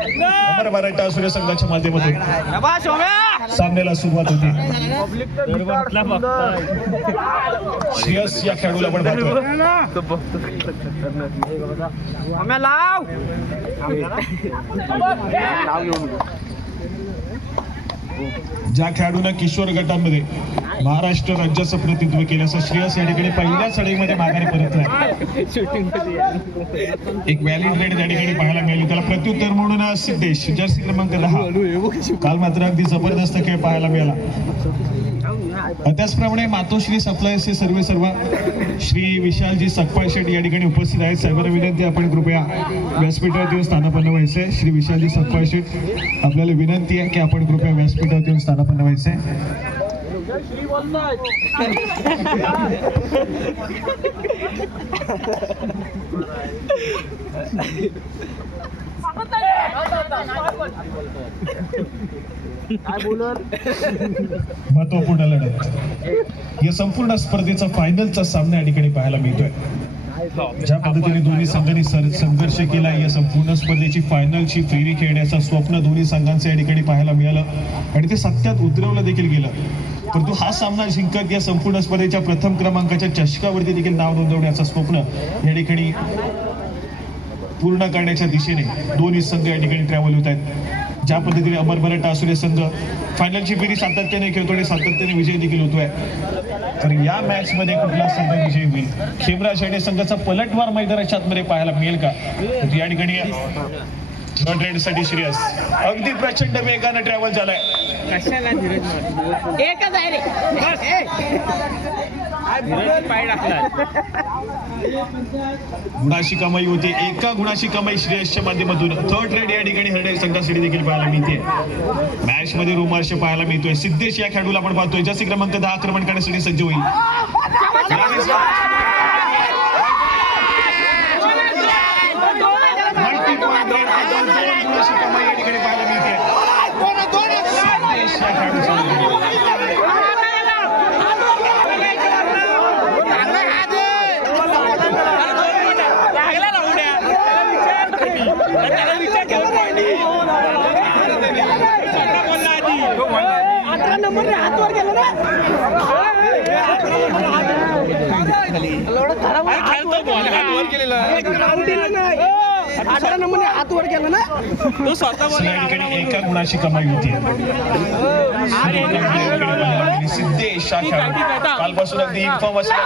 अमर मराठा सूर्य संघाच्या माध्यमातून सामन्याला सुरुवात होती. श्रेयस या खेळाडूला आपण पाहतोय. ज्या खेळाडूंना किशोर गटामध्ये महाराष्ट्र राज्याचं प्रतिनिधित्व केलं असं श्रेयस या ठिकाणी पहिल्याच लढाईमध्ये माघारी परतलाय. एक व्हॅलिड रेड या ठिकाणी पाहायला मिळाली. त्याला प्रत्युत्तर म्हणून सिद्धेश जर्सी क्रमांक 10 काल मात्र अगदी जबरदस्त खेळ पाहायला मिळाला. त्याचप्रमाणे मातोश्री सप्लायर्सचे सर्व श्री विशालजी सकपाळ शेट या ठिकाणी उपस्थित आहेत. साहेबांना विनंती आपण कृपया व्यासपीठावर येऊन स्थानापन्न व्हायचंय. श्री विशालजी सकपाळ शेट आपल्याला विनंती आहे की आपण कृपया व्यासपीठावर येऊन स्थानापन्न व्हायचंय. महत्वपूर्ण लढत या संपूर्ण स्पर्धेचा फायनलचा सामना या ठिकाणी पाहायला मिळतोय. ज्या पद्धतीने दोन्ही संघांनी संघर्ष केला, या संपूर्ण स्पर्धेची फायनलची फेरी खेळण्याचं स्वप्न दोन्ही संघांचं या ठिकाणी पाहायला मिळालं आणि ते सत्यात उतरवलं देखील गेलं. परंतु हा सामना जिंकत या संपूर्ण स्पर्धेच्या प्रथम क्रमांकाच्या चषकावरती देखील नाव नोंदवण्याचं स्वप्न या ठिकाणी पूर्ण करण्याच्या दिशेने दोन्ही संघ या ठिकाणी ट्रॅव्हल होत आहेत. ज्या पद्धतीने अमर मराठा सूर्य संघ फायनलची फेरी सातत्याने खेळतो आणि सातत्याने विजय देखील होतोय, तर या मॅच मध्ये कुठला संघ विजयी होईल? खेमराज शेटे संघाचा पलटवार मैदानाच्या आतमध्ये पाहायला मिळेल का? या ठिकाणी थर्ड रेड साठी श्रेयस अगदी प्रचंड वेगाने ट्रॅव्हल झालाय. गुणाची कमाई होते, एका गुणाची कमाई श्रेयसच्या माध्यमातून थर्ड रेड या ठिकाणी हरडे संघासाठी देखील पाहायला मिळते. मॅच मध्ये रोमांच पाहायला मिळतोय. सिद्धेश या खेळाडूला आपण पाहतोय जर्सी क्रमांक 10 आक्रमण करण्यासाठी सज्ज होईल. गुणाची कमाई या ठिकाणी पाहायला मिळते. सिद्धेश या खेळाडूचा हातवर गेलं ना तो स्वतः एका गुणाची कमाई होती. सिद्धेश कालपासून अगदी इन्फॉर्म असला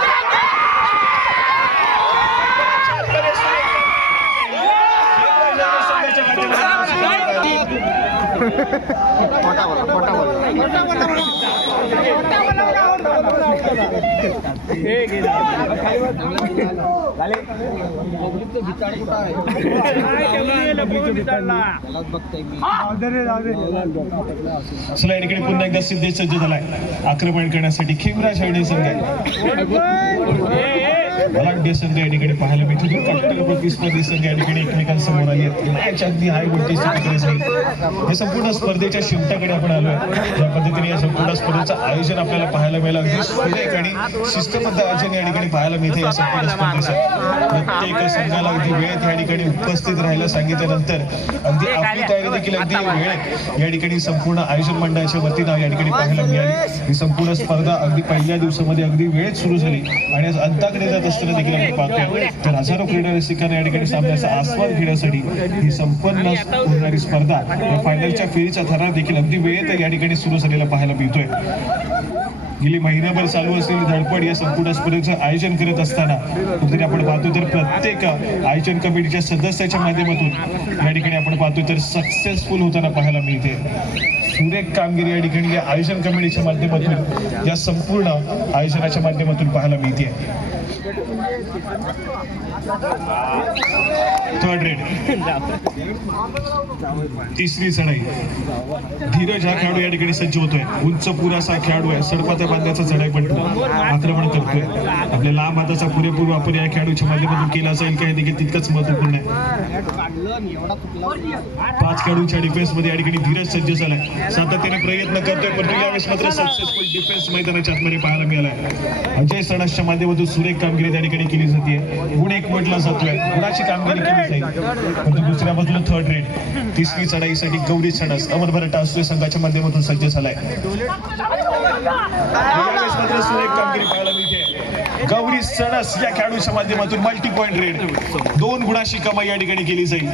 चला या ठिकाणी पुन्हा एकदा सिद्धेश सज्ज झालाय आक्रमण करण्यासाठी. खेमराज शेटे संघ बलाढ्य संघ या ठिकाणी पाहायला मिळतो. कट्टर प्रतिस्पर्धी संघ या ठिकाणी एकमेकांसमोर आली आहेत. मॅच अगदी हाय व्होल्टेज हे संपूर्ण स्पर्धेच्या शेवटाकडे आपण आलोय. ज्या पद्धतीने या संपूर्ण स्पर्धेचं आयोजन आपल्याला पाहायला मिळालं अगदी सुरेख आणि शिस्तबद्ध आयोजन या ठिकाणी पाहायला मिळते. या संपूर्ण स्पर्धेचं प्रत्येक संघाला अगदी वेळेत या ठिकाणी उपस्थित राहायला सांगितल्यानंतर अगदी आपली तयारी देखील अगदी वेळेत या ठिकाणी संपूर्ण आयोजन मंडळाच्या वतीनं या ठिकाणी पाहायला मिळाली. ही संपूर्ण स्पर्धा अगदी पहिल्या दिवसामध्ये अगदी वेळेत सुरू झाली आणि आज अंताकडे जात असताना देखील आपण पाहतोय तर हजारो क्रीडा रसिकांना या ठिकाणी सामन्याचा आस्वाद घेण्यासाठी ही संपन्न होणारी स्पर्धा या फायनलच्या फेरीचा थरार देखील अगदी वेळेत या ठिकाणी सुरू झालेला पाहायला मिळतोय. गेली महिनाभर चालू असलेली धडपड या संपूर्ण स्पर्धेचं आयोजन करत असताना कुठेतरी आपण पाहतो तर प्रत्येक आयोजन कमिटीच्या सदस्याच्या माध्यमातून या ठिकाणी आपण पाहतो तर सक्सेसफुल होताना पाहायला मिळते. सुरेख कामगिरी या ठिकाणी या आयोजन कमिटीच्या माध्यमातून या संपूर्ण आयोजनाच्या माध्यमातून पाहायला मिळते. थर्ड रेड तिसरी चढाई. धीरज हा खेळाडू या ठिकाणी सज्ज होतोय. उंच पुरासा खेळाडू आहे. सडपात्या बांधण्याचा चढाई पण आक्रमण करतोय. आपल्या लांब हाताचा पुरेपूर वापर या खेळाडूच्या माध्यमातून केला जाईल का हे देखील तितकंच महत्वपूर्ण आहे. 5 खेळाडूच्या डिफेन्स मध्ये या ठिकाणी धीरज सज्ज झालाय. सातत्याने प्रयत्न करतोय पण यावेळेस मात्र सक्सेसफुल डिफेन्स मैदानाच्या आतमध्ये पाहायला मिळालाय. अजय सणासच्या माध्यमातून सुरेख कामगिरी त्या ठिकाणी केली जाते. गुण 1 म्हटलं जातोय. गुणाची कामगिरी केली जाईल. परंतु दुसऱ्या बाजूला थर्ड रेड तिसरी चढाईसाठी गौरी सणस अमर भरट आसुरे संघाच्या माध्यमातून सज्ज झालाय. यावेळेस मात्र सुरेख कामगिरी पाहायला मिळते. गौरी सणस या खेळाडूच्या माध्यमातून मल्टी पॉइंट रेड 2 गुणाची कमाई या ठिकाणी केली जाईल.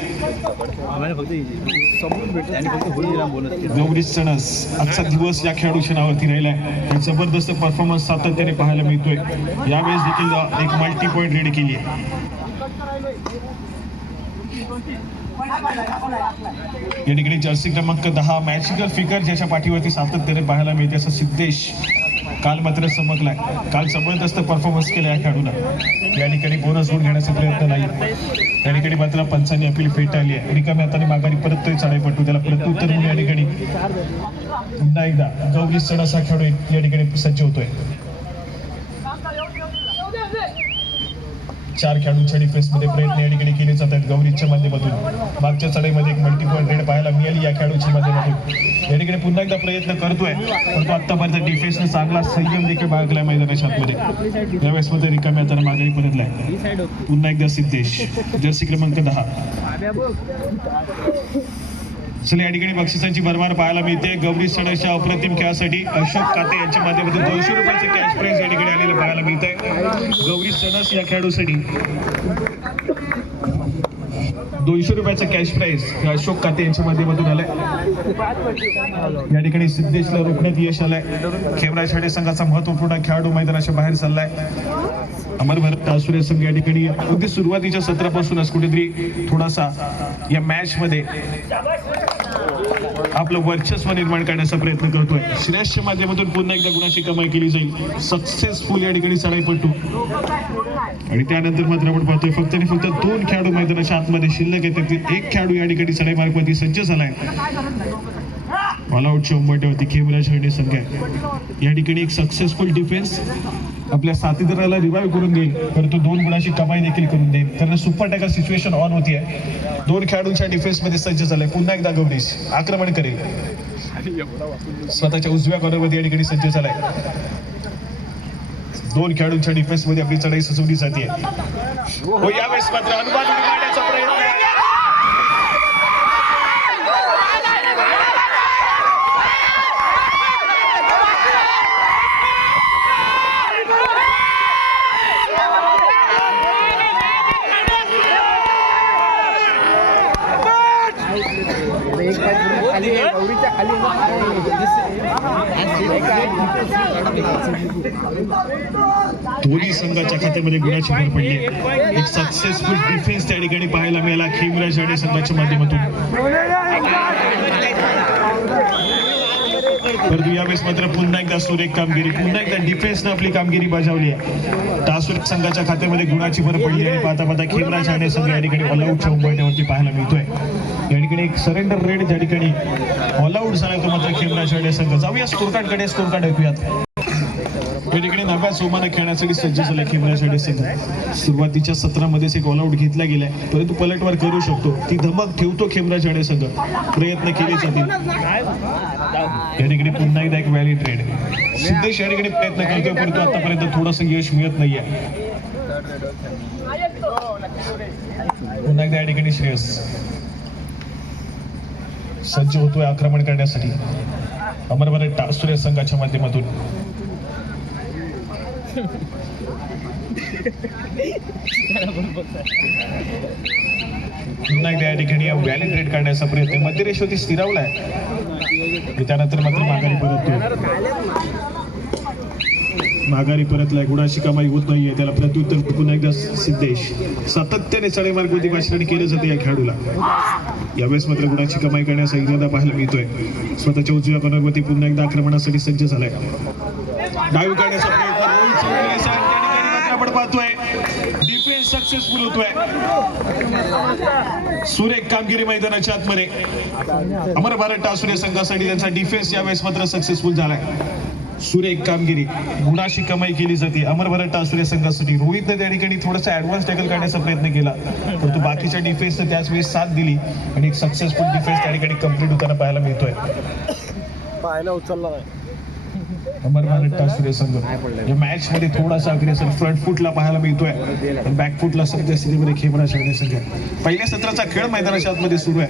गौरी सणस आजचा दिवस या खेळाडूच्या नावावरती राहिलाय. जबरदस्त परफॉर्मन्स सातत्याने पाहायला मिळतोय. यावेळेस देखील एक मल्टी पॉइंट रेड केली आहे. या ठिकाणी जर्सी क्रमांक 10 मॅजिकल फिगर ज्याच्या पाठीवरती सातत्याने पाहायला मिळते असं सिद्धेश काल मात्र चमकलाय. काल जबरदस्त परफॉर्मन्स केला या खेळाडूला. या ठिकाणी बोनस गुण घेण्याचा प्रयत्न नाही. या ठिकाणी मात्र पंचांनी अपील फेटाळली आहे. रिकाम्या हाताने माघारी परततोय चढाईपटू. त्याला प्रत्युत्तर म्हणून या ठिकाणी पुन्हा एकदा गौरी सणस हा खेळाडू या ठिकाणी सज्ज होतोय. 4 खेळाडूंच्या डिफेन्समध्ये प्रयत्न या ठिकाणी केले जात आहेत गौरीच्या माध्यमातून. मागच्या चढाईमध्ये एक मल्टी पॉइंट रेड पाहायला मिळाली या खेळाडूच्या माध्यमातून. या ठिकाणी पुन्हा एकदा प्रयत्न करतोय परंतु आतापर्यंत डिफेन्सने चांगला संयम देखील बाळगलाय मैदानाच्या आतमध्ये. यावेळेस मध्ये रिकाम्या हाताने माघारी परतलाय. पुन्हा एकदा सिद्धेश जर्सी क्रमांक 10. चला या ठिकाणी बक्षिसांची भरमार पाहायला मिळते. गौरी सणसच्या अप्रतिम खेळासाठी अशोक काते यांच्या माध्यमातून 200 रुपयाचे कॅश प्राइज या ठिकाणी आलेलं पाहायला मिळतंय. गौरी सणस या खेळाडूसाठी 200 रुपयाचा कॅश प्राइज अशोक काते यांच्या माध्यमातून आलाय. या ठिकाणी सिद्धेशला रोखण्यात यश आलंय. खेमराज शाळे संघाचा महत्वपूर्ण खेळाडू मैदानाच्या बाहेर चाललाय. अमर भरत आसुरे संघ या ठिकाणी अगदी सुरुवातीच्या सत्रापासूनच कुठेतरी थोडासा या मॅच मध्ये आपलं वर्चस्व निर्माण करण्याचा प्रयत्न करतोय. श्रेयसच्या माध्यमातून पुन्हा एकदा गुणाची कमाई केली जाईल. सक्सेसफुल या ठिकाणी चढाईपटू. आणि त्यानंतर मात्र आपण पाहतोय फक्त आणि फक्त 2 खेळाडू मैदानाच्या आतमध्ये शिल्लक आहेत. त्यातील 1 खेळाडू या ठिकाणी चढाई मार्गावरती सज्ज झालाय. ऑल आउटच्या उंबरठ्यावरती खेमराज शाळे संघ आहे. या ठिकाणी एक सक्सेसफुल डिफेन्स आपल्या साथीदाराला रिवाइव्ह करून देईल परंतु 2 गुणाची कमाई देखील करून देईल. कारण सुपर टॅकर सिच्युएशन ऑन होती आहे. 2 खेळाडूंच्या डिफेन्स मध्ये सज्ज झालाय. पुन्हा एकदा गौरीश आक्रमण करेल. स्वतःच्या उजव्या कॉर्नरमध्ये या ठिकाणी सज्ज झालाय. 2 खेळाडूंच्या डिफेन्स मध्ये आपली चढाई सजवली जाते. यावेळेस मात्र अनुमान उडवण्याचा प्रयत्न दोन्ही संघाच्या खात्यामध्ये गुणाची भर पडली. एक सक्सेसफुल डिफेन्स त्या ठिकाणी पाहायला मिळाला खेमराज शाळे संघाच्या माध्यमातून. परंतु यावेळेस मात्र पुन्हा एकदा सुरेख कामगिरी. पुन्हा एकदा डिफेन्सने आपली कामगिरी बजावली आहे. टासुरेख संघाच्या खात्यामध्ये गुणाची भर पडली आणि पाहता पाहता खेमराज शाळे संघ या ठिकाणी ऑल आउटच्या उंबरठ्यावरती पाहायला मिळतोय. या ठिकाणी एक सरेंडर रेड त्या ठिकाणी ऑल आउट झाला तो मात्र खेमराज शाळे संघ. जाऊया स्कोर कार्डकडे. स्कोर कार्ड ऐकूयात. या ठिकाणी नव्या सोमानं खेळण्यासाठी सज्ज झाला खेमराज शाळे संघ. सुरुवातीच्या सत्रामध्येच एक ऑल आउट घेतला गेलाय परंतु पलटवार करू शकतो. ती धमक ठेवतो खेमराज शाळे संघ. प्रयत्न केले जातील. या ठिकाणी पुन्हा एकदा एक व्हॅलिड रेड. सिद्धेश या ठिकाणी प्रयत्न करतोय परंतु आतापर्यंत थोडंसं यश मिळत नाहीये. पुन्हा एकदा या ठिकाणी श्रेयस सज्ज होतोय आक्रमण करण्यासाठी अमर भरट आसुरे संघाच्या माध्यमातून. पुन्हा एकदा या ठिकाणी व्हॅलिड रेड काढण्याचा प्रयत्न मध्यरेषेवरती स्थिरावलाय. त्यानंतर मात्र माघारी परतलाय. गुणाची कमाई होत नाहीये. त्याला प्रत्युत्तर पुन्हा एकदा सिद्धेश सातत्याने चढाई मार्गावरती भाषण केलं जाते या खेळाडूला. यावेळेस मात्र गुणाची कमाई करण्याचा इरादा पाहायला मिळतोय. स्वतःच्या उजव्या कॉर्नरवरती पुन्हा एकदा आक्रमणासाठी सज्ज झालाय. डाईव्ह करण्याचा प्रयत्न आपण पाहतोय. डिफेन्स सक्सेसफुल होतोय. सुरेख कामगिरी मैदानाच्या आतमध्ये अमर भरट आसुरे संघासाठी त्यांचा डिफेन्स यावेळेस मात्र सक्सेसफुल झालाय. सुरेख कामगिरी. गुणाची कमाई केली जाते अमर भरट आसुरे संघासाठी. रोहितने त्या ठिकाणी थोडासा ऍडव्हान्स टॅकल करण्याचा प्रयत्न केला परंतु बाकीच्या डिफेन्सने त्याच वेळी साथ दिली आणि एक सक्सेसफुल डिफेन्स त्या ठिकाणी कम्प्लीट होताना पाहायला मिळतोय. पाहायला उचलला अमर महाराष्ट्र टासुरे संघ या मॅच मध्ये थोडासा अग्रेसर फ्रंट फुटला पाहायला मिळतोय, बॅक फुटला सध्या स्थितीमध्ये खेमरा शहाणे संघ. पहिल्या सत्राचा खेळ मैदानाच्या आतमध्ये सुरू आहे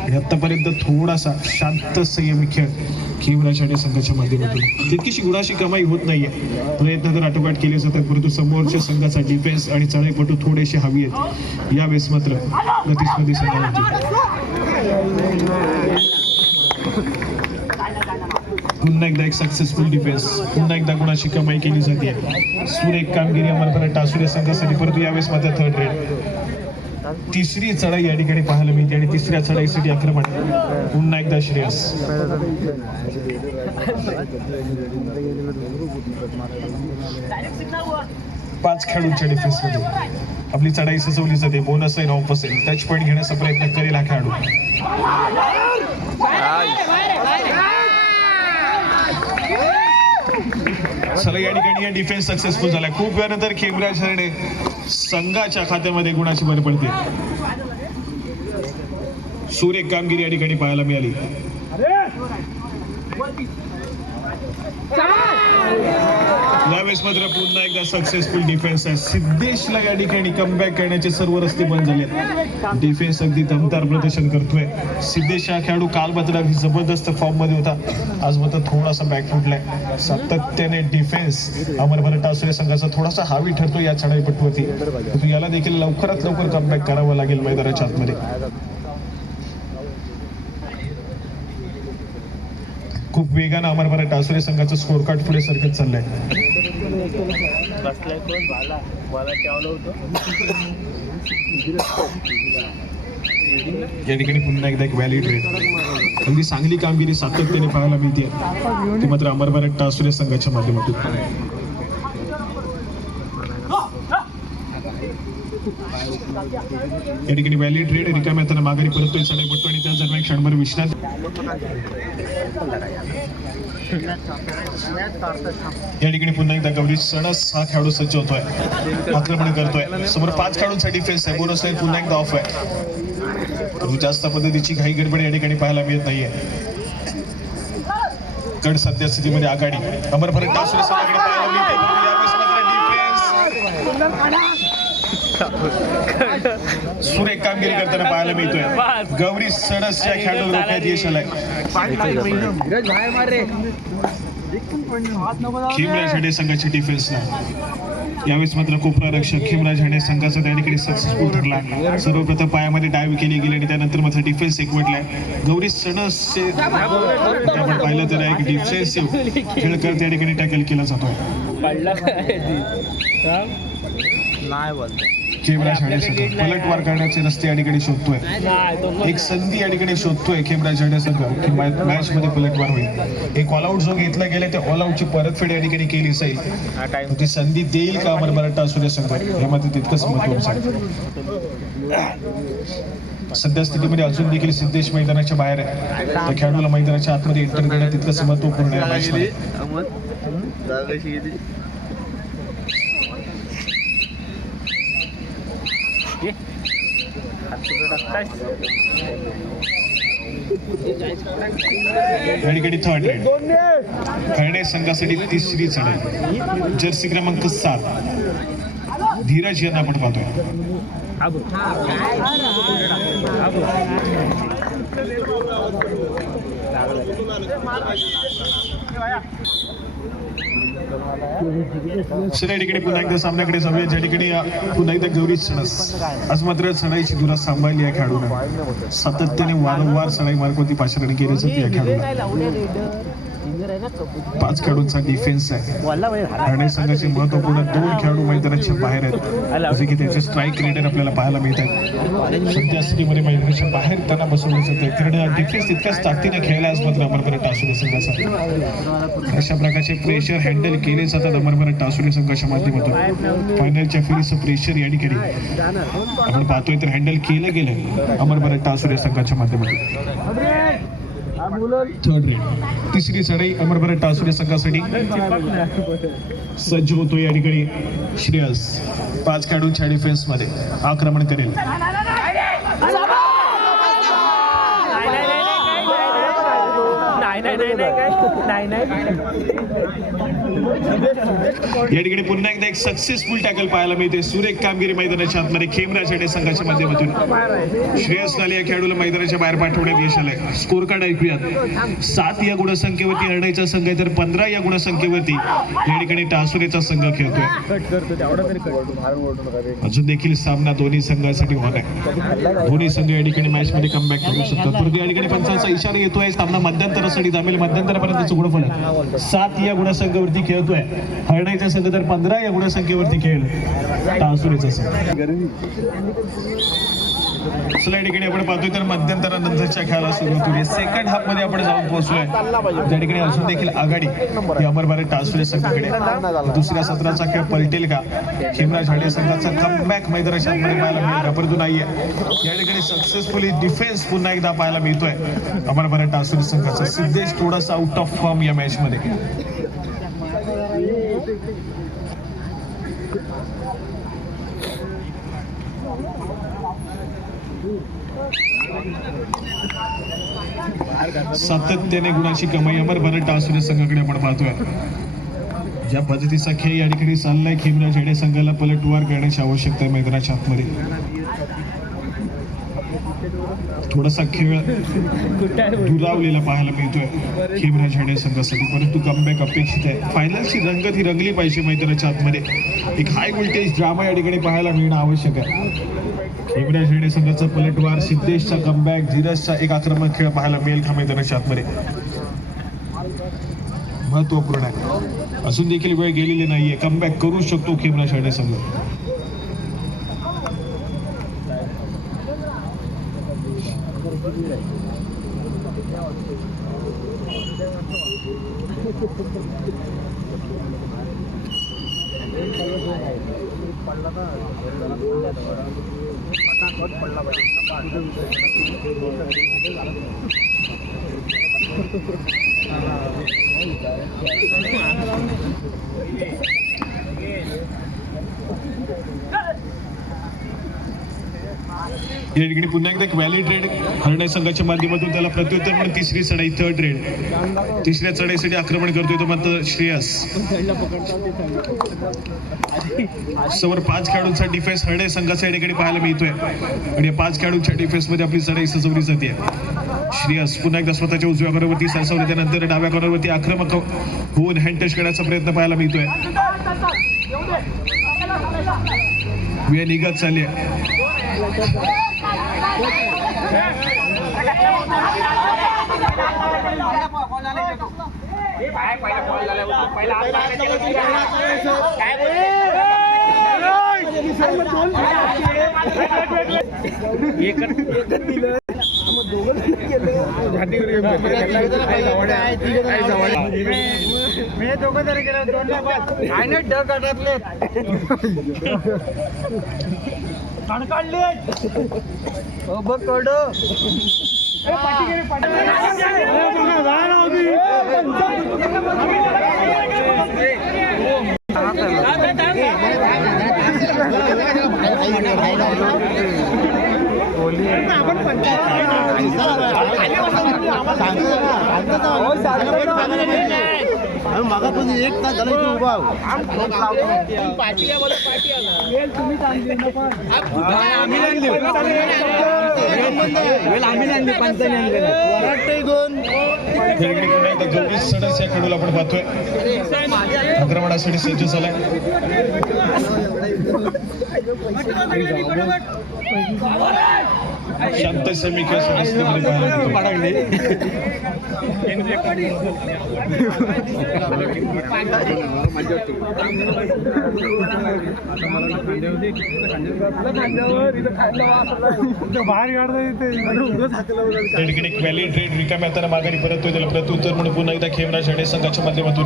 आणि आतापर्यंत थोडासा शांत संयमी खेळ खेमरा शहाणे संघाच्या माध्यमातून. तितकीशी गुणाची कमाई होत नाहीये, प्रयत्न तर आटोकाट केले जातात, परंतु समोरच्या संघाचा डिफेन्स आणि चढाईपटू थोडेसे हवी आहेत. यावेळेस मात्र गतिस्पर्धी संघावरती पुन्हा एकदा एक सक्सेसफुल डिफेन्स, पुन्हा एकदा गुणाची कमाई केली जाते. सुरेख कामगिरी अमरपरा टासुरे संघासाठी, परंतु यावेळेस मात्र थर्ड रेड. तिसरी चढाई या ठिकाणी पाहायला मिळते आणि तिसऱ्या चढाईसाठी आक्रमण पुन्हा एकदा श्रेयस. 5 खेळाडूंच्या डिफेन्स मध्ये आपली चढाई सजवली जाते. बोनस आहे 9%. टच पॉईंट घेण्याचा प्रयत्न करेल हा खेळाडू. चला या ठिकाणी या डिफेन्स सक्सेसफुल झाला. खूप वेळानंतर खेमरा शहाणे संघाच्या खात्यामध्ये गुणाची भर पडते. सुरेख कामगिरी या ठिकाणी पाहायला मिळाली. यावेळेस मात्र पुन्हा एकदा सक्सेसफुल डिफेन्स आहे. सिद्धेशला या ठिकाणी कमबॅक करण्याचे सर्व रस्ते बंद झाले. डिफेन्स अगदी दमदार प्रदर्शन करतोय. सिद्धेश हा खेळाडू काल मात्र अगदी जबरदस्त फॉर्म मध्ये होता, आज मात्र थोडासा बॅक फुटलाय. सातत्याने डिफेन्स अमरभर टासुरे संघाचा थोडासा हावी ठरतो या चढाईपटूवरती, परंतु याला देखील लवकरात लवकर कमबॅक करावं लागेल मैदानाच्या आतमध्ये. खूप वेगानं अमरभर टासुरे संघाचं स्कोर कार्ड पुढे सरकत चाललंय. या ठिकाणी पुन्हा एकदा एक व्हॅलिड रेड. अगदी चांगली कामगिरी सातत्याने पाहायला मिळते ती मात्र अमरभर टासुरे संघाच्या माध्यमातून. या ठिकाणी व्हॅलिड रेड रिकाम्या हाताने माघारी परततोय चढाईपटू आणि त्याच दरम्यान क्षणभर विश्रांती. या ठिकाणी पुन्हा एकदा गौरी सणस हा खेळाडू सज्ज होतोय, आक्रमण करतोय. समोर 5 खेळाडूंचा डिफेन्स आहे. बोनस लाईन पुन्हा एकदा ऑफ आहे. जास्त पद्धतीची घाई गडबड या ठिकाणी पाहायला मिळत नाहीये. गड सध्या स्थितीमध्ये आघाडी अमरभर टासुरे संघाकडे पाहायला मिळते. यावेळेस मात्र डिफेन्स सुरेख कामगिरी करताना पाहायला मिळतोय. गौरी सणस या खेळाडू रोखण्यात यश आलंय. खेमरा झेंडे संघाची डिफेन्सला यावेळेस मात्र कोपरा रक्षक खेमरा झेंडे संघाचा त्या ठिकाणी सक्सेसफुल ठरला. सर्वप्रथम पायामध्ये डायव्ह केली गेली आणि त्यानंतर मात्र डिफेन्स एकवटलाय. गौरी सणसचे आपण पाहिलं तर एक डिफेन्सिव्ह खेळकर त्या ठिकाणी टॅकल केला जातोय. खेमरा झेंडे संघ पलटवार करण्याचे रस्ते या ठिकाणी शोधतोय. एक संधी या ठिकाणी शोधतोय खेमरा झेंडे संघ की मॅच मध्ये पलटवार होईल. एक ऑल आउट जो घेतला गेला त्या ऑल आउटची परतफेड या ठिकाणी केली जाईल. ती संधी देईल का अमरभर टासुरे संघ यामध्ये तितकंच महत्त्वाचं आहे. सध्या स्थितीमध्ये अजून देखील सिद्धेश मैदानाच्या बाहेर आहे. त्या खेळाडूला मैदानाच्या आतमध्ये एंटर करण्यात तितकंच महत्त्वपूर्ण आहे मॅच मध्ये. या ठिकाणी थर्ड रेड खर्डे संघासाठी तिसरी चढाई. जर्सी क्रमांक 7 धीरज यांना आपण पाहतोय. या ठिकाणी पुन्हा एकदा सामन्याकडे जाऊया, ज्या ठिकाणी पुन्हा एकदा गौरी सणस. आज मात्र चढाईची धुरा सांभाळली या खेळाडूने. सातत्याने वारंवार चढाई मार्गावरती पाचारणी केली जाते या खेळाडूला. 5 खेळाडूंचा डिफेन्स आहे. ठाणे संघाचे महत्वपूर्ण 2 खेळाडू मैदानाच्या बाहेर आहेत, जसे की त्याचे स्ट्राईक रेडर आपल्याला पाहायला मिळत आहेत. सध्या स्थितीमध्ये मैदानाच्या बाहेर त्यांना बसवलं जाते. कारण डिफेन्स तितक्याच ताकदीने खेळला आज मात्र अमरभर टासुरे संघाचा. अशा प्रकारचे प्रेशर हँडल केले जातात अमरभर टासुरे संघाच्या माध्यमातून. फायनलच्या फेरीचं प्रेशर या ठिकाणी आपण पाहतोय तर हँडल केलं गेलं अमरभर टासुरे संघाच्या माध्यमातून. थर्ड रेड तिसरी चढाई अमरभर टासुरे संघासाठी सज्ज होतो. या ठिकाणी श्रेयस 5 खेळाडूंच्या डिफेन्स मध्ये आक्रमण करेल. या ठिकाणी पुन्हा एकदा एक सक्सेसफुल टॅकल पाहायला मिळते. सुरेख कामगिरी मैदानाच्या आतमध्ये खेमराज हेडे संघाच्या माध्यमातून श्रेयस लाले या खेळाडूला मैदानाच्या बाहेर पाठवण्यात यश आलंय. स्कोर कार्ड ऐकूयात. 7 या गुणसंख्येवरती हरणाईचा संघ आहे, तर 15 या गुणसंख्येवरती या ठिकाणी टासुरेचा संघ खेळतोय. अजून देखील सामना दोन्ही संघासाठी होणार आहे. दोन्ही संघ या ठिकाणी मॅच मध्ये कमबॅक करू शकतात, परंतु या ठिकाणी पंचांचा इशारा येतोय सामना मध्यंतरासाठी जमेल. मध्यंतरापर्यंतचं गुणफल 7 या गुणसंख्येवरती खेळतोय हरणाईचा संघ, तर 15 या गुणसंख्येवरती खेळ टासुरेचा संघ. चला या ठिकाणी आपण पाहतोय तर मध्यंतरानंतरच्या खेळाला सुरुवात होईल. सेकंड हाफ मध्ये आपण जाऊन पोहोचलोय. त्या ठिकाणी अजून देखील आघाडी ही अमर भारत टासुरे संघाकडे. दुसऱ्या सत्राचा खेळ पलटेल का? खेमराज हेडे संघाचा कमबॅक मैदानाच्या आतमध्ये पाहायला मिळेल का? परंतु नाहीये. या ठिकाणी सक्सेसफुली डिफेन्स पुन्हा एकदा पाहायला मिळतोय अमर भारत टासुरे संघाचा. सिद्धेश थोडासा आउट ऑफ फॉर्म या मॅच मध्ये. सातत्याने गुणाची कमाई अमर भारत टासुरे संघाकडे आपण पाहतोय. ज्या पद्धतीचा खेळ या ठिकाणी चाललाय, खेमराज हेडे संघाला पलटवार करण्याची आवश्यकता आहे मैदानाच्या आतमध्ये. थोडासा खेळ दुरावलेला पाहायला मिळतोय खेमराज हेडे संघासाठी, परंतु कमबॅक अपेक्षित आहे. फायनलची रंगत ही रंगली पाहिजे मैदानाच्या आतमध्ये. एक हाय व्होल्टेज ड्रामा या ठिकाणी पाहायला मिळणं आवश्यक आहे. खेमराज हेडे संघाचा पलटवार, सिद्धेशचा कमबॅक, धीरजचा एक आक्रमक खेळ पाहायला मिळेल का मैदानाच्या आतमध्ये? महत्वपूर्ण आहे. अजून देखील वेळ गेलेली नाहीये. कमबॅक करू शकतो खेमराज हेडे संघ. या ठिकाणी पुन्हा एकदा एक व्हॅलिड रेड हरणे संघाच्या माध्यमातून त्याला प्रत्युत्तर म्हणून तिसरी चढाई, थर्ड रेड. तिसऱ्या चढाईसाठी आक्रमण करतोय तो मात्र श्रेयस. समोर 5 खेळाडूंचा डिफेन्स हरणे संघाचा या ठिकाणी पाहायला मिळतोय आणि या 5 खेळाडूंच्या डिफेन्स मध्ये आपली चढाई सजवली जाते. श्रेयस पुन्हा एकदा स्वतःच्या उजव्या कॉर्नरवरती सरसवले, त्यानंतर डाव्या कॉर्नरवरती आक्रमक होऊन हँड टच करण्याचा प्रयत्न पाहायला मिळतोय. वेळ निघत चालली आहे. दोघं तरी गेलं, 2 बाद आहे ना. डग अडकले काढले बघ कड मागापासून 1 तास झाला इथे उभा पार्टी तुम्ही सडस या खेळाडूला आपण पाहतोय आक्रमणासाठी सज्ज झालाय. शांत समीक्षा सदस्यामध्ये व्हॅलिड रेड रिकाम्या हाताने माघारी परततोय. त्याला प्रत्युत्तर म्हणून पुन्हा एकदा खेमराज हेडे संघाच्या माध्यमातून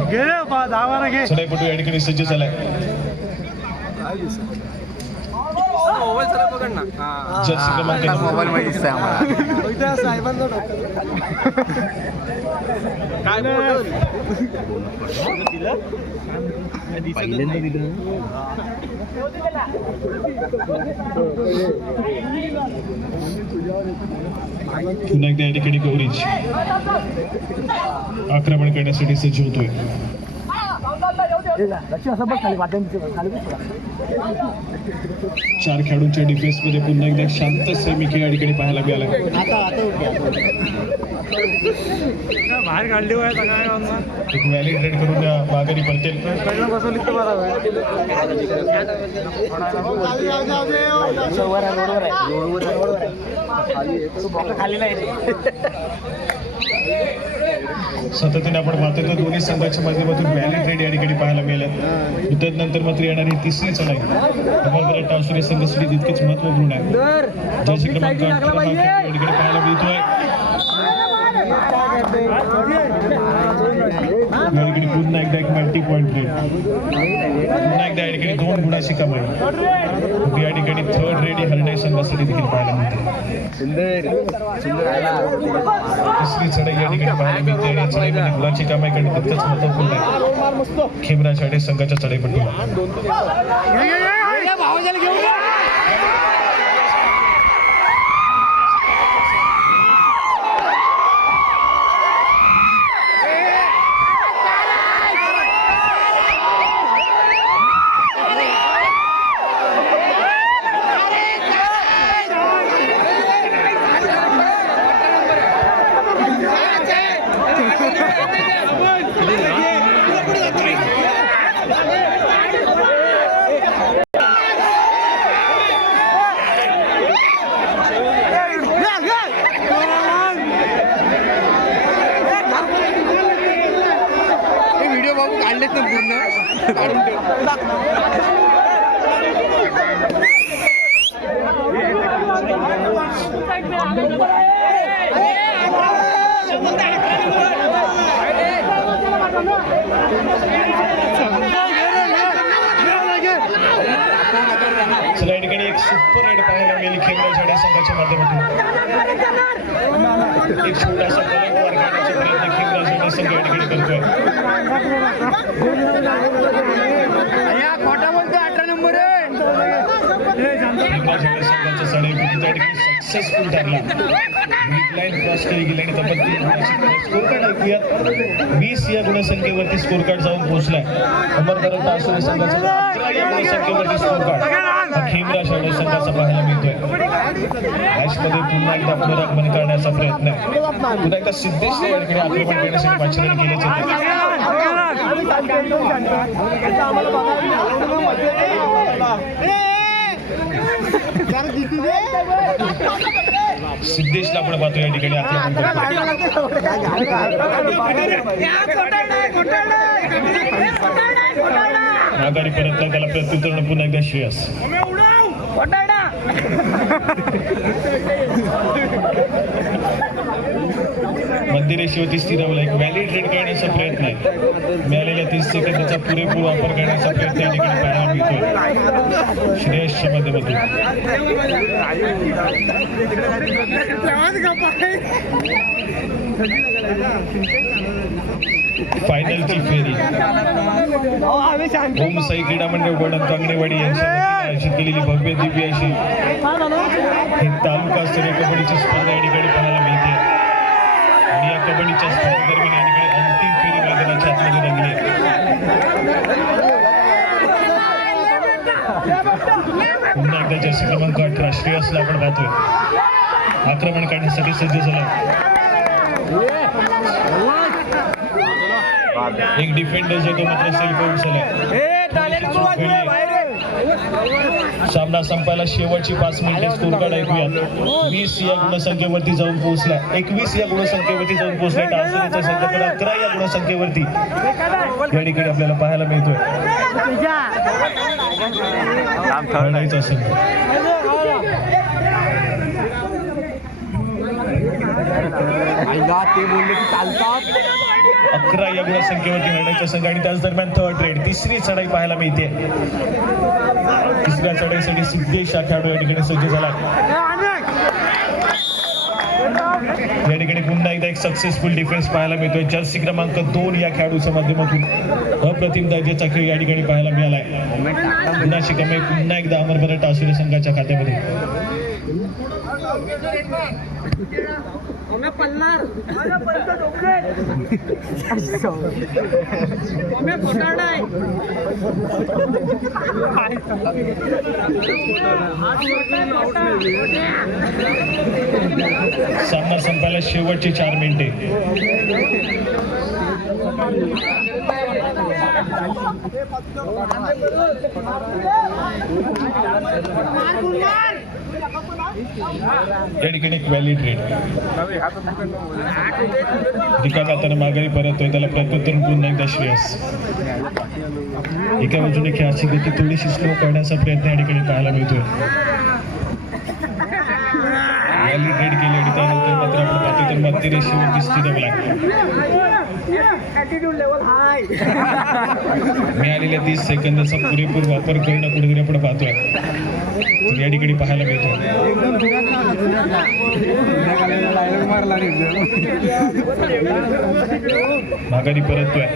चढाईपटू या ठिकाणी सज्ज झालाय. जर्सी क्रमांक मोबाईल मध्ये दिसतंय आम्हाला. साहेबांना काय पहिल्यांदा दिलं. पुन्हा एकदा या ठिकाणी गौरीच आक्रमण करण्यासाठी सज्ज होतोय. चार खेळाडूंच्या डिफेन्स मध्ये पुन्हा एकदा शांत सेमी खेळ या ठिकाणी पाहायला मिळाला. बाहेर काढली काय एक व्हॅलिड रेड करून माघारी परतेल. बसवली तर खाली नाही सातत्याने आपण पाहतोय तर दोन्ही संघाच्या माध्यमातून व्हॅलिड रेड या ठिकाणी पाहायला मिळाल्यात. त्यानंतर मात्र येणारी तिसरी चढाई अमरगड टासुरे संघासाठी तितकीच महत्वपूर्ण आहे. जर्सी क्रमांक 18 या ठिकाणी पाहायला मिळतोय. या ठिकाणी पुन्हा एकदा एक मल्टी पॉईंट रेड, पुन्हा एकदा या ठिकाणी 2 गुणाची कमाई. या ठिकाणी थर्ड रेड हरणे संघासाठी देखील पाहायला मिळते. तिसरी चढाई या ठिकाणी पाहायला मिळते आणि चढाईमध्ये गुणाची कमाई करणे तितकंच महत्वपूर्ण आहे. खेमराज हरणे संघाच्या चढाईपट्टीवर व्हिडिओ बाबू काढलेत ना पूर्ण काढून चला या ठिकाणी एक सुपर रेड पाहायला मिळेल खेमराज हरणे संघाच्या माध्यमातून. एक छोटासा पलटवार करण्याचा प्रयत्न खेमराज हरणे संघ या ठिकाणी करतोय. खोटा बोलतो 18 नंबर आहे. खेमराज हरणे संघाचा चढाईपट्टी त्या ठिकाणी सक्सेसफुल ठरला. मिड लाईन क्रॉस केली गेली आणि तब्बल 3 गुणाची स्कोर कार्ड ऐकूयात. 20 या गुणसंख्येवरती स्कोर कार्ड जाऊन पोहोचलाय. अमरगड टासुरे संघाचा 11 या गुणसंख्येवरती स्कोर कार्ड खेमराज हरणे संघाचा पाहायला मिळतोय. मॅचमध्ये पुन्हा एकदा पुनरागमन करण्याचा प्रयत्न आहे. पुन्हा एकदा सिद्धेश या ठिकाणी आक्रमण करण्यासाठी पाचारण केले जाते. सिद्धेशला आपण पाहतो या ठिकाणी आक्रमण आघाडी परतला. त्याला प्रत्युत्तर पुन्हा एकदा श्रेयस. मध्यरेषेवरती स्थिरावला एक व्हॅलिड रेड करण्याचा प्रयत्न आहे. मिळालेल्या 30 सेकंदाचा पुरेपूर वापर करण्याचा प्रयत्न या ठिकाणी पाहायला मिळतोय श्रेयसच्या माध्यमातून. फायनलची फेरी ओम साई क्रीडा मंडळ गोडन कांगणेवाडी यांच्या वतीने आयोजित केलेली भव्य दिव्य अशी ही तालुकास्तरीय कबड्डीची स्पर्धा या ठिकाणी पाहायला मिळते. आणि या कबड्डीच्या स्पर्धेदरम्यान या ठिकाणी अंतिम फेरी मैदानाच्या आतमध्ये रंगली. पुन्हा एकदा जर्सी क्रमांक 18 श्रेयसला आपण पाहतोय आक्रमण करण्यासाठी सज्ज झाला. एक डिफेंडर जो तो मात्र सेल्फ आउट झाला. सामना संपायला शेवटची 5 मिनिटे स्कोर कार्ड ऐकूयात. 20 या गुणसंख्येवरती जाऊन पोहोचला. 21 या गुणसंख्येवरती जाऊन पोहोचला. टासुरेच्या संघाकडे 11 या गुणसंख्येवरती या ठिकाणी आपल्याला पाहायला मिळतोय. खेळायचं असेल ते बोलले की चालतात. 11 या गुणसंख्येवरती हरण्याच्या संघ आणि त्याच दरम्यान थर्ड रेड तिसरी चढाई पाहायला मिळते. तिसऱ्या चढाईसाठी सिद्धेश हा खेळाडू या ठिकाणी सज्ज झाला. या ठिकाणी पुन्हा एकदा एक सक्सेसफुल डिफेन्स पाहायला मिळतोय. जर्सी क्रमांक 2 या खेळाडूच्या माध्यमातून अप्रतिम दर्जाचा खेळ या ठिकाणी पाहायला मिळालाय. पुन्हा शिकमे पुन्हा एकदा अमरभरत टासुरे संघाच्या खात्यामध्ये. सामना संपायला शेवटची 4 मिनिटे. या ठिकाणी एक व्हॅलिड रेड रिकाम्या हाताने माघारी परततोय. त्याला प्रत्युत्तर पुन्हा एकदा श्रेयस. एका बाजूने खेळाची गती थोडीशी स्लो करण्याचा प्रयत्न या ठिकाणी पाहायला मिळतोय. व्हॅलिड रेड केली आणि त्यानंतर मात्र आपण पाहतोय तर मध्य रेषेवरती स्थिर मिळालेल्या 30 सेकंदाचा पुरेपूर वापर करणं कुठेतरी आपण पाहतोय या ठिकाणी पाहायला मिळतो. माघारी परततोय.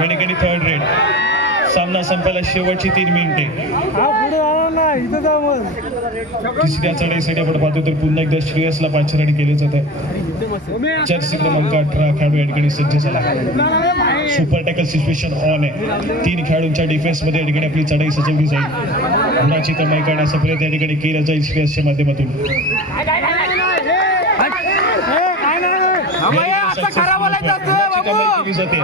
या ठिकाणी थर्ड रेड. सामना संपायला शेवटची 3 मिनिटे. तिसऱ्या चढाईसाठी आपण पाहतो तर पुन्हा एकदा श्रेयसला पाचारणी केली जाते. जर्सी क्रमांक 18 खेळाडू या ठिकाणी सज्ज झाला. सुपर टॅकल सिच्युएशन ऑन आहे. 3 खेळाडूंच्या डिफेन्स मध्ये या ठिकाणी आपली चढाई सजवली जाईल. गुणाची कमाई करण्याचा प्रयत्न या ठिकाणी केला जाईल श्रेयसच्या माध्यमातून. केली जाते.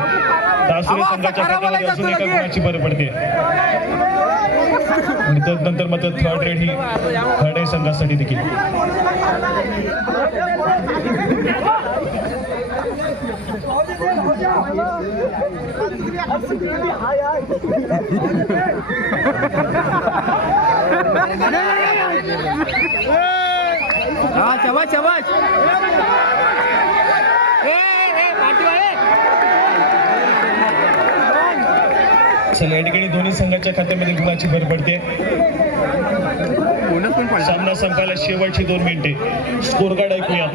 टासुरे संघाच्या खात्यामध्ये अजून एका गुणाची भर पडते आणि तदनंतर मात्र थर्ड रेड ही थर्ड संघासाठी देखील. शाबाश शाबाश. चला या ठिकाणी दोन्ही संघाच्या खात्यामध्ये गुणाची भर पडते. सामना संपायला शेवटची 2 मिनिटे. स्कोर कार्ड ऐकूया.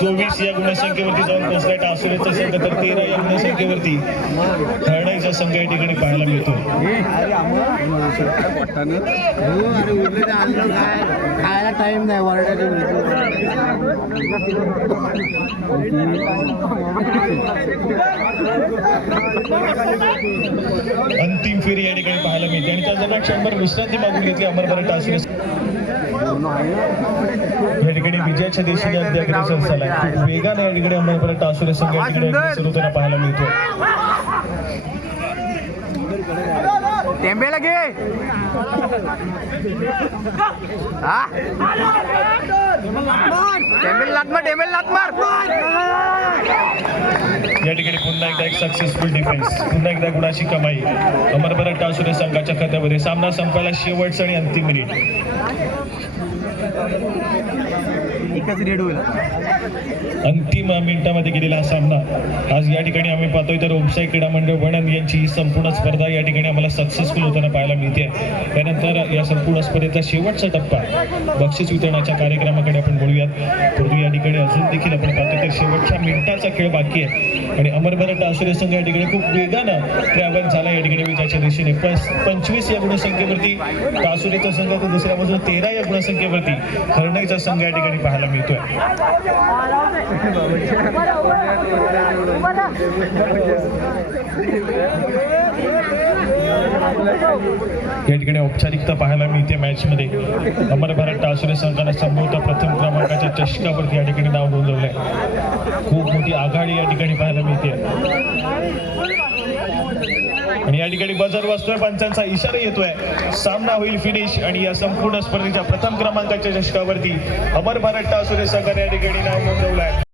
24 या गुणसंख्येवरती जाऊन पोहोचलाय टासुरेचा संघ तर 13 या गुणसंख्येवरती हरणाईचा संघ या ठिकाणी पाहायला मिळतो. खायला टाइम नाही. अंतिम फेरी या ठिकाणी पाहायला मिळते आणि त्या दरम्यान 100 विश्रांती मागून घेतली अमरभरत टासुरे. या ठिकाणी विजयाच्या दिवशी अग्रेसर झालाय. खूप वेगाने या ठिकाणी अमरभरत टासुरे संघ या ठिकाणी अग्रेसर होताना पाहायला मिळतो. टेंबेला घे. टेंबेल लात मार. या ठिकाणी पुन्हा एकदा एक सक्सेसफुल डिफेन्स. पुन्हा एकदा गुणाची कमाई अमरभरत टासुरे संघाच्या खात्यामध्ये. सामना संपायला शेवटचा आणि अंतिम मिनिट. एकच रेड होईल. अंतिम मिनिटामध्ये गेलेला हा सामना आज या ठिकाणी आम्ही पाहतोय तर ओमसाई क्रीडा मंडळ वणंद यांची ही संपूर्ण स्पर्धा या ठिकाणी आम्हाला सक्सेसफुल होताना पाहायला मिळते. त्यानंतर या संपूर्ण स्पर्धेचा शेवटचा टप्पा बक्षीस वितरणाच्या कार्यक्रमाकडे आपण बोलूयात. परंतु या ठिकाणी अजून देखील आपण पाहतोय तर शेवटच्या मिनिटाचा खेळ बाकी आहे आणि अमरभरत टासुरे संघ या ठिकाणी खूप वेगानं ट्रॅव्हल झाला या ठिकाणी विजयाच्या दिशेने. 25 या गुणसंख्येवरती टासुरेचा संघ तर दुसऱ्या बाजूला 13 या गुणसंख्येवरती हरणाईचा संघ या ठिकाणी पाहायला मिळतोय. या ठिकाणी औपचारिकता पाहायला मिळते मॅचमध्ये. अमरभरत टासुरे संघाने संभवतः प्रथम क्रमांकाच्या चषकावरती या ठिकाणी नाव नोंदवलंय. खूप मोठी आघाडी या ठिकाणी पाहायला मिळते आणि या ठिकाणी बजर वाजतोय. पंचांचा इशारा येतोय. सामना होईल फिनिश आणि या संपूर्ण स्पर्धेच्या प्रथम क्रमांकाच्या चषकावरती अमरभरत टासुरे संघाने या ठिकाणी नाव नोंदवलंय.